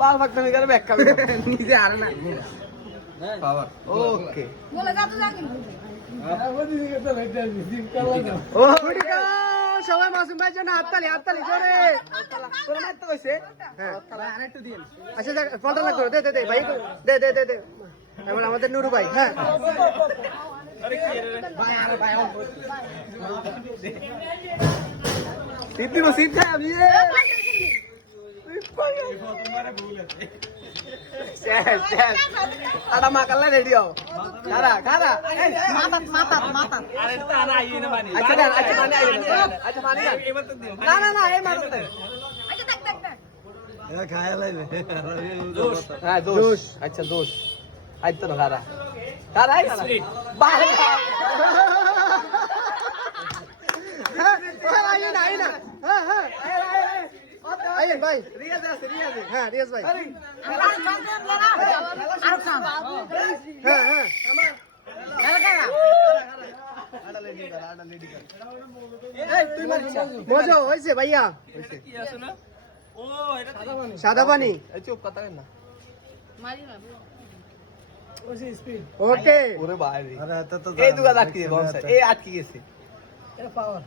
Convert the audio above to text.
পাল ফাকতামি করে ব্যাক খাবে নিজে আর না পাওয়ার ওকে বলে যা তো জানি ও গুডিকা সবাই মাসুম ভাই জন্য হাততালি জোরে তোরা মারতে কইছে হ্যাঁ আরেকটু দিন আচ্ছা ফলটা লাগ করো দে ভাই দে এমন আমাদের নুরু ভাই হ্যাঁ ভাই সিট দিব সিট খাই আমি আটা মাকাল্লা রেডি হও খারা মাথা আচ্ছা পানি আইয়ে আচ্ছা পানি না এই মাথা আচ্ছা দেখ এরা খায়া লাইবে হ্যাঁ দোষ আচ্ছা দোষ আইতো না খারা বাহ আই না হ্যাঁ আইন ভাই রিয়াজ হ্যাঁ রিয়াজ ভাই হ্যাঁ মজা হয়েছে ভাইয়া সাদা পানি চুপ কথা না ওকে ওরে ভাই এই দুগা আটকে গেছে এই আটকে গেছে এটা পাওয়ার